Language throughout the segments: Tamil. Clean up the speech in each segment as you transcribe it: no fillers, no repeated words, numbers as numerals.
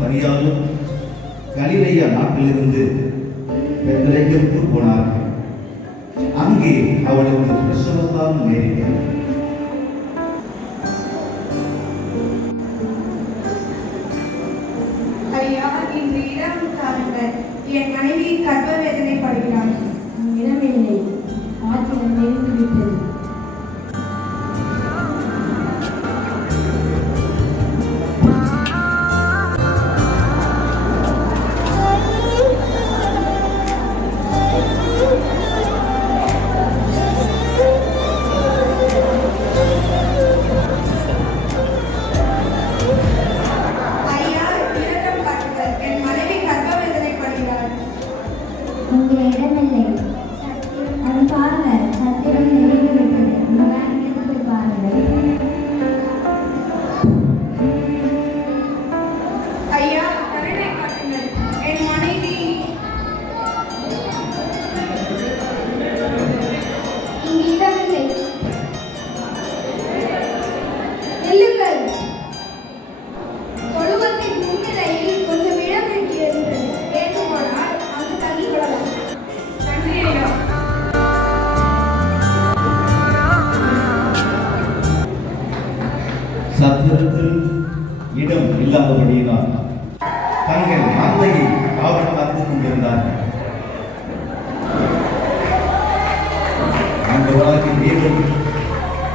மரியாளும் கலிலேயா நாட்டிலிருந்து பெத்லகேமுக்கு போனார்கள். அங்கே அவளுக்கு பிரசவத்தால் நேரிட்டது. ஐயா, இன்று இடம் தாருங்கள். என் மனைவி கர்ப்ப வேதனைப்படுகிறாள். இடமில்லை, ஆற்றில் நெருங்கி விட்டது. ஐயா, இரக்கம் காட்டுங்கள். என் மனைவி கர்ப்ப வேதனைப்படுகிறாள். இங்கே இடமில்லை. அது பாருங்க, சத்திரம் நெருங்கி விட்டது. நீங்கள் போய் பாருங்கள். ஐயா, கருணை காட்டுங்கள். என் மனைவி இங்கு இடமில்லை. நில்லுங்கள். தொழுவத்தின் முன்னிலையில் கொஞ்சம் இடம் இருக்கிறது. வேண்டுமானால் அங்கு தங்கிக் கொள்ளலாம். நன்றி ஐயா. சத்திரத்தில் இடம் இல்லாதபடியினால் தங்கள் மந்தையை காவல் காத்துக் கொண்டிருந்தார்கள். ஆண்டவராகிய தேவன்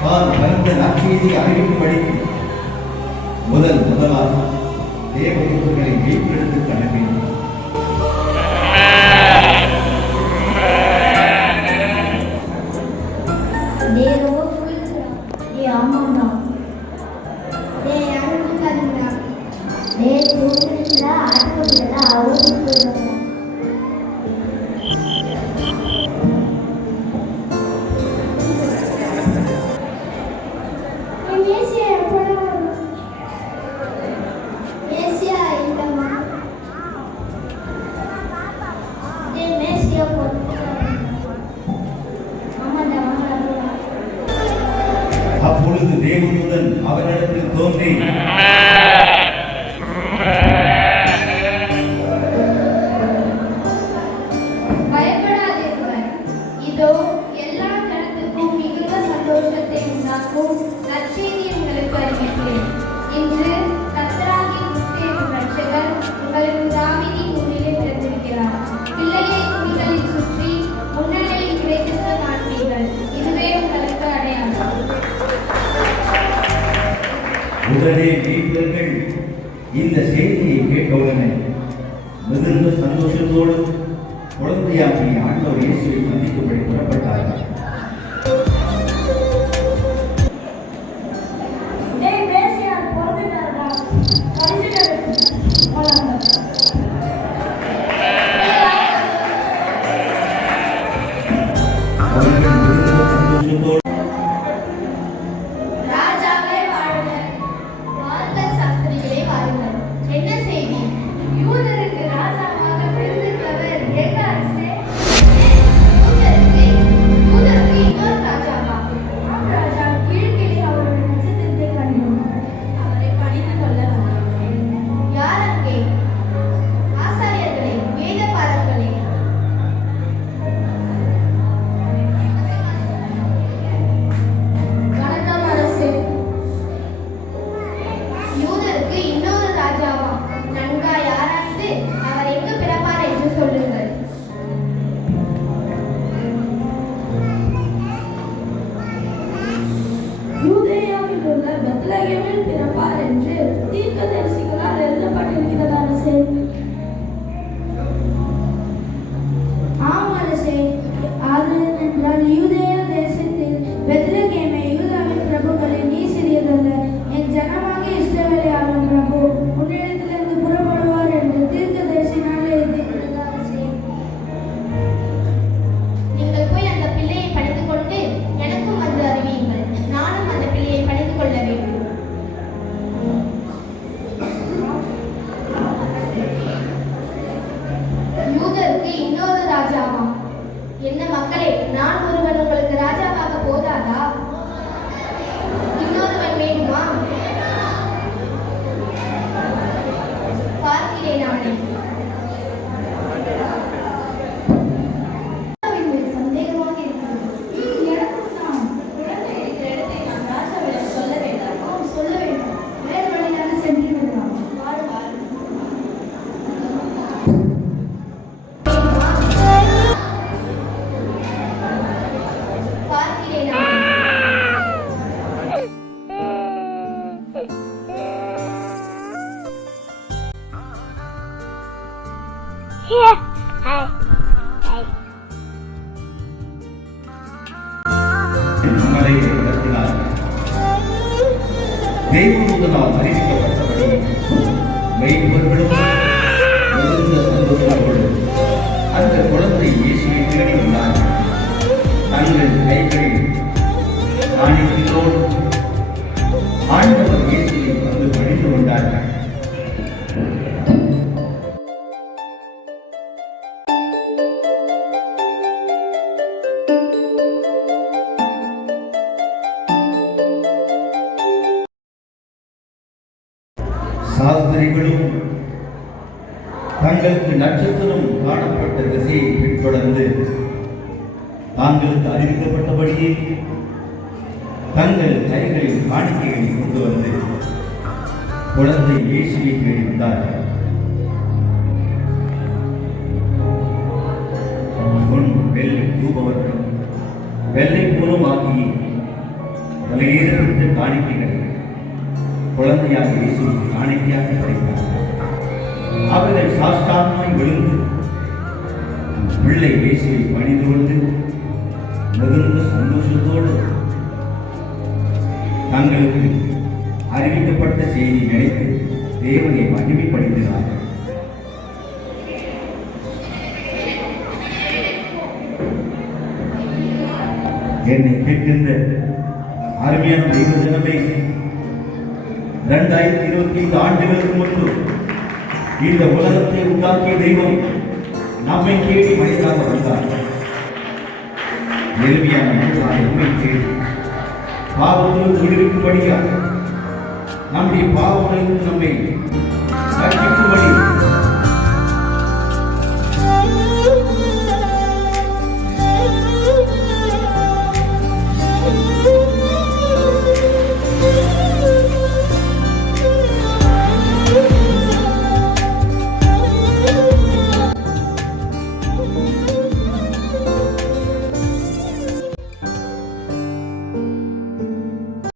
தான் பிறந்த நற்செய்தியை அறிவிக்கும்படிக்கு முதலாக தேவதூதர்களை மீட்டெடுத்து அனுப்பினார். அப்பொழுது தேவதூதன் அவனிடத்தில் தோன்றி, பயப்படாதீர்கள். இதோ எல்லா ஜனத்துக்கும் மிகுந்த சந்தோஷத்தை உண்டாக்கும் நற்செய்தியை உங்களுக்கு அறிவிக்கிறேன். இன்று கர்த்தராகிய கிறிஸ்து என்னும் இரட்சகர் உங்களுக்கு தாவீதின் ஊரிலே பிறந்திருக்கிறார். பிள்ளையை துணிகளில் சுற்றி முன்னணியில் கிடைத்திருக்க காண்பீர்கள். இதுவே உங்களுக்கு அடையாளம். உடனே மீட்பர்கள் இந்த செய்தியை கேட்டவுடனே மிகுந்த சந்தோஷத்தோடு குழந்தையாகிய ஆண்டவர் இயேசுவை சந்திக்கும்படி புறப்பட்டார்கள். அவர்கள் மிகுந்த சந்தோஷத்தோடு ராஜாவே வாழ்க. வாழ்க சாஸ்திரிகளே வாருங்கள். என்ன செய்தி? யூதருக்கு ராஜாவாக பிறந்திருப்பவர் எங்க அரசே? யூதருக்கு மலையை நடத்தினார். தேவதூதனால் அறிவிக்கப்பட்டபடி மெய்ப்பொருளும் மிகுந்த சந்தோஷத்தோடு அந்த குழந்தை இயேசுவை தேடி வந்தார்கள். தங்கள் கைகளில் காணிக்கையோடு ஆண்டவர் இயேசுவை வந்து பணிந்து கொண்டார்கள். சாஸ்திரிகளும் தங்களுக்கு நட்சத்திரம் காணப்பட்ட திசையை பின்தொடர்ந்து தாங்களுக்கு அறிவிக்கப்பட்டபடியே தங்கள் கைகளில் காணிக்கைகளை கொண்டு வந்து குழந்தை இயேசுவை தேடி வந்தார்கள். பொன் வெள்ளி தூபவர்கள் வெள்ளை பூரம் ஆகிய விலையேறப்பட்ட காணிக்கைகள் குழந்தையாக இயேசுவை காணிக்கையாக படைத்தார்கள். அவர்கள் சாஷ்டாங்கமாய் விழுந்து பிள்ளை இயேசுவை பணிந்து கொண்டு மிகுந்த சந்தோஷத்தோடு தங்களுக்கு அறிவிக்கப்பட்ட செய்தி நினைத்து தேவனை மகிமைப்படுத்தினார்கள். என்னை கேட்கின்ற அருமையான தெய்வ ஜனமே, 2025 ஆண்டுகளுக்கு முன்பு இந்த உலகத்தை உண்டாக்கிய தெய்வம் நம்மை தேடி மனிதனாக வந்தார். எளிமையான மனிதனாக நம்மை தேடி பாவத்தில் விடுவிக்கும்படியாக நம்முடைய பாவங்களுக்கு நம்மை ரட்சிக்கும்படி